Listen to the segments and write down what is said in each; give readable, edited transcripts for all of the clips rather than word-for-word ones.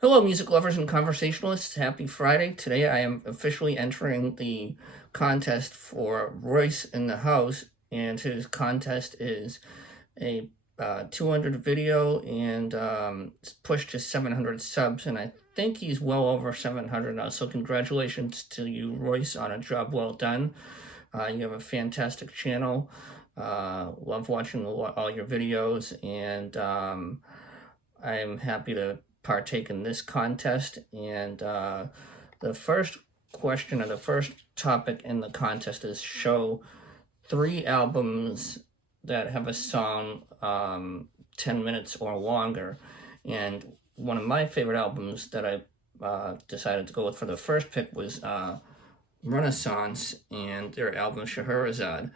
Hello, music lovers and conversationalists. Happy Friday. Today I am officially entering the contest for Royce in the House, and his contest is a 200 video and it's pushed to 700 subs, and I think he's well over 700 now. So congratulations to you, Royce, on a job well done. You have a fantastic channel. Love watching all your videos, and I'm happy to partake in this contest. And the first question, or the first topic in the contest, is show 3 albums that have a song 10 minutes or longer. And one of my favorite albums that I decided to go with for the first pick was Renaissance and their album Scheherazade.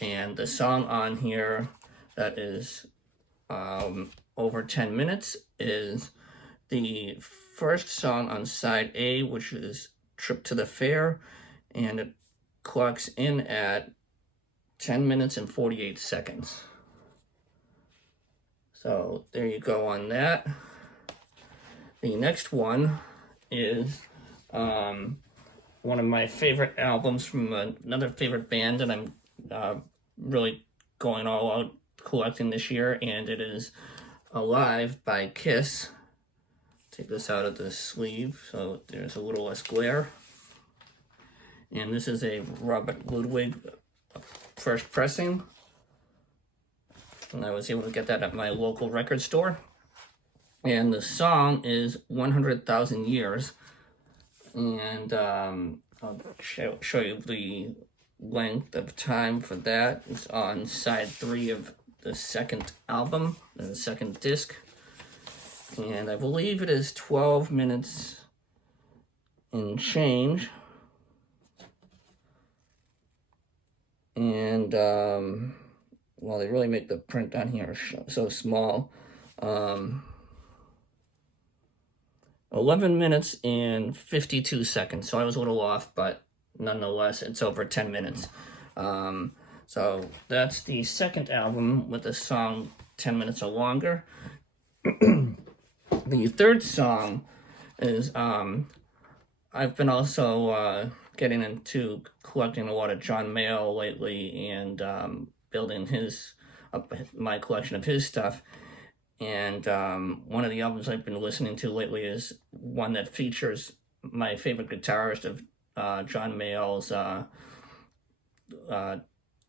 And the song on here that is over 10 minutes is the first song on side A, which is Trip to the Fair, and it clocks in at 10 minutes and 48 seconds. So there you go on that. The next one is one of my favorite albums from another favorite band that I'm really going all out collecting this year, and it is Alive by Kiss. Take this out of the sleeve so there's a little less glare. And this is a Robert Ludwig first pressing, and I was able to get that at my local record store. And the song is 100,000 Years, and I'll show you the length of time for that. It's on side 3 of the second album, the second disc, and I believe it is 12 minutes and change. And well, they really make the print on here so small. 11 minutes and 52 seconds, so I was a little off, but nonetheless, it's over 10 minutes. So that's the second album with the song 10 minutes or longer. The third song is, I've been also getting into collecting a lot of John Mayall lately, and building my collection of his stuff. And one of the albums I've been listening to lately is one that features my favorite guitarist of John Mayall's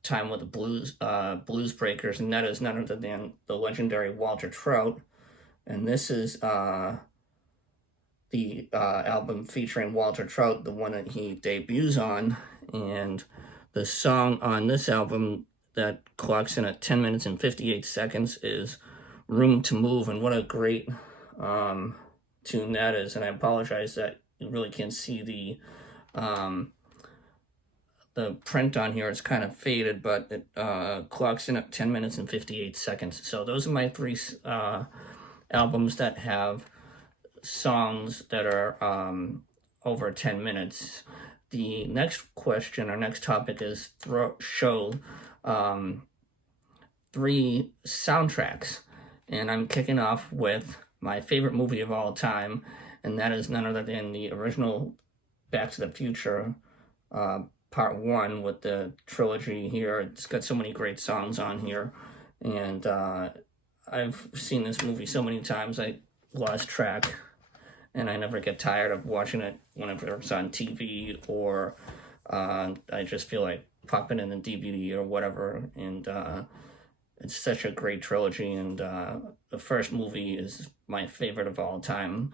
time with the Blues Breakers, and that is none other than the legendary Walter Trout. And this is the album featuring Walter Trout, the one that he debuts on. And the song on this album that clocks in at 10 minutes and 58 seconds is Room to Move. And what a great tune that is. And I apologize that you really can't see the print on here. It's kind of faded, but it clocks in at 10 minutes and 58 seconds. So those are my 3 albums that have songs that are over 10 minutes. The next question, or next topic, is show 3 soundtracks. And I'm kicking off with my favorite movie of all time, and that is none other than the original Back to the Future Part 1 with the trilogy here. It's got so many great songs on here, and I've seen this movie so many times I lost track, and I never get tired of watching it whenever it's on TV, or I just feel like popping in the DVD or whatever. And it's such a great trilogy, and the first movie is my favorite of all time,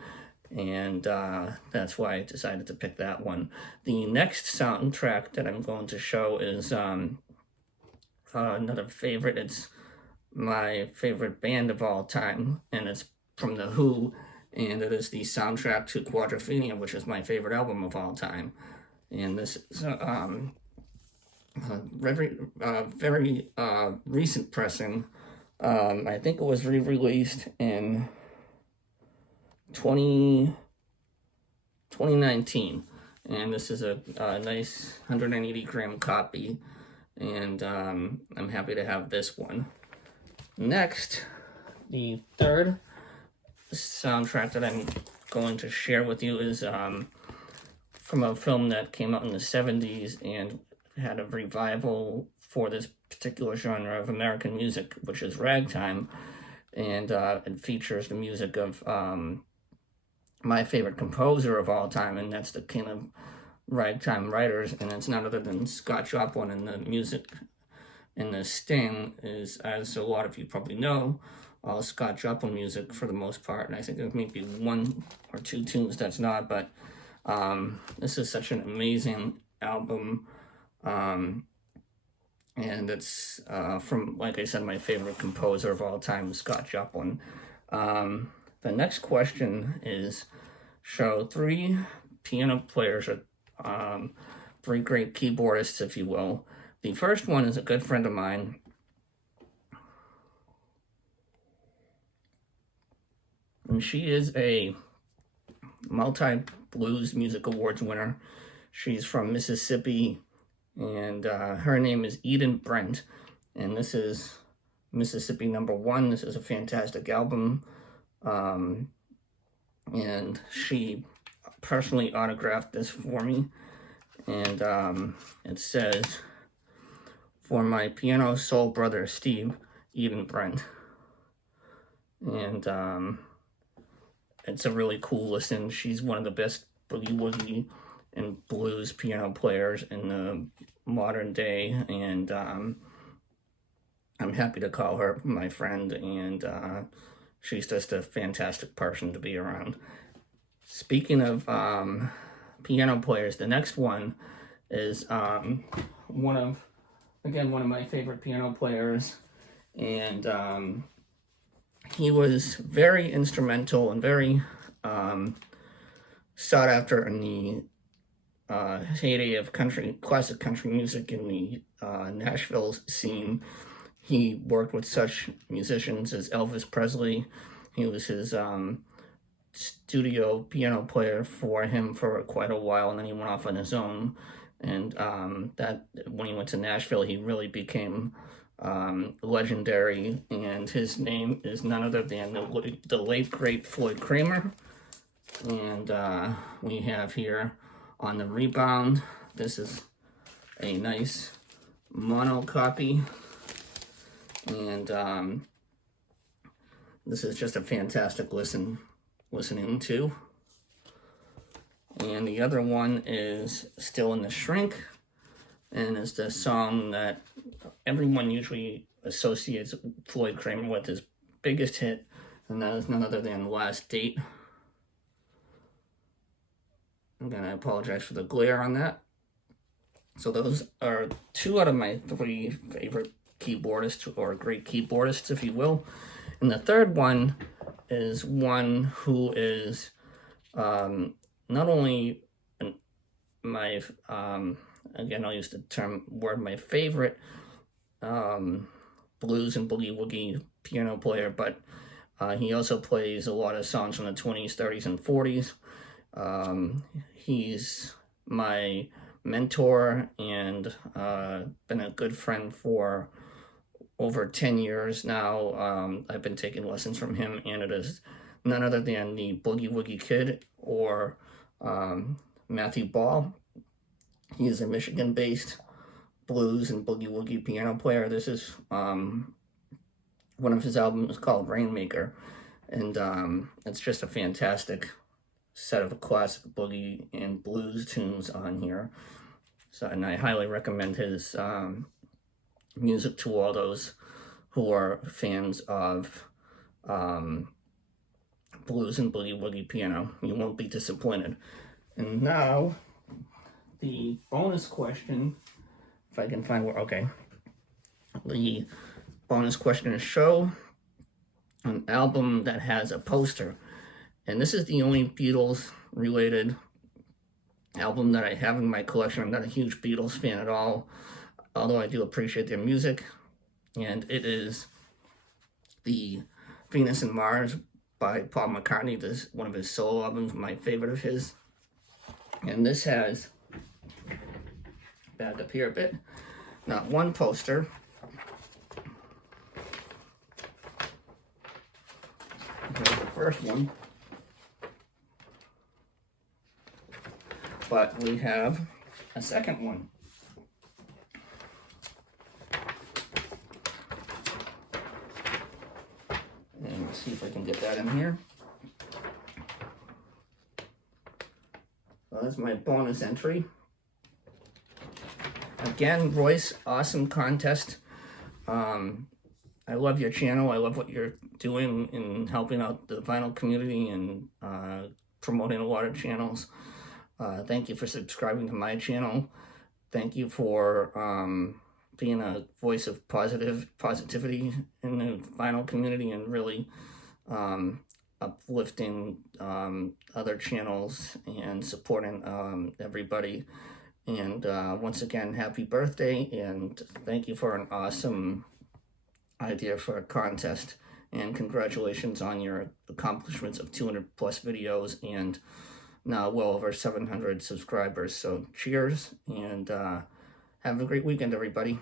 and that's why I decided to pick that one. The next soundtrack that I'm going to show is another favorite. It's my favorite band of all time, and it's from The Who, and it is the soundtrack to Quadrophenia, which is my favorite album of all time. And this is very recent pressing. I think it was re-released in 2019, and this is a nice 180 gram copy, and I'm happy to have this one. Next, the third soundtrack that I'm going to share with you is from a film that came out in the 70s and had a revival for this particular genre of American music, which is ragtime. And it features the music of my favorite composer of all time, and that's the king of ragtime writers, and it's none other than Scott Joplin. And the music in the sting is, as a lot of you probably know, all Scott Joplin music for the most part, and I think there may be one or two tunes that's not, but this is such an amazing album, and it's from, like I said, my favorite composer of all time, Scott Joplin. The next question is, show 3 piano players, or 3 great keyboardists, if you will. The first one is a good friend of mine. And she is a multi-blues music awards winner. She's from Mississippi, and her name is Eden Brent. And this is Mississippi #1. This is a fantastic album. And she personally autographed this for me. And it says, "For my piano soul brother, Steve, Eden Brent." And it's a really cool listen. She's one of the best boogie-woogie and blues piano players in the modern day, and I'm happy to call her my friend, and she's just a fantastic person to be around. Speaking of piano players, the next one is one of my favorite piano players, and he was very instrumental and very sought after in the heyday of classic country music in the Nashville scene. He worked with such musicians as Elvis Presley. He was his studio piano player for him for quite a while, and then he went off on his own. And that when he went to Nashville, he really became legendary, and his name is none other than the late great Floyd Kramer. And we have here on the rebound, this is a nice mono copy, and this is just a fantastic listening to. And the other one is Still in the Shrink, and it's the song that everyone usually associates Floyd Kramer with, his biggest hit, and that is none other than Last Date. Again, I apologize for the glare on that. So those are 2 out of my 3 favorite keyboardists, or great keyboardists, if you will. And the third one is one who is not only my, again, I'll use the word my favorite blues and boogie-woogie piano player, but he also plays a lot of songs from the 20s, 30s, and 40s. He's my mentor and been a good friend for over 10 years now. I've been taking lessons from him, and it is none other than the Boogie Woogie Kid, or Matthew Ball. He is a Michigan-based blues and boogie-woogie piano player. This is one of his albums called Rainmaker, and it's just a fantastic set of classic boogie and blues tunes on here. So, and I highly recommend his music to all those who are fans of blues and boogie-woogie piano. You won't be disappointed. And now, the bonus question, if I can find where, okay. The bonus question is, show an album that has a poster. And this is the only Beatles-related album that I have in my collection. I'm not a huge Beatles fan at all, although I do appreciate their music. And it is the Venus and Mars by Paul McCartney. This is one of his solo albums, my favorite of his. And this has, back up here a bit, not one poster, here's the first one. but we have a second one. And let's see if I can get that in here. Well, that's my bonus entry. Again, Royce, awesome contest. I love your channel. I love what you're doing in helping out the vinyl community and promoting a lot of channels. Thank you for subscribing to my channel. Thank you for being a voice of positivity in the vinyl community and really uplifting other channels and supporting everybody. And once again, happy birthday, and thank you for an awesome idea for a contest, and congratulations on your accomplishments of 200 plus videos and now well over 700 subscribers. So cheers, and have a great weekend, everybody.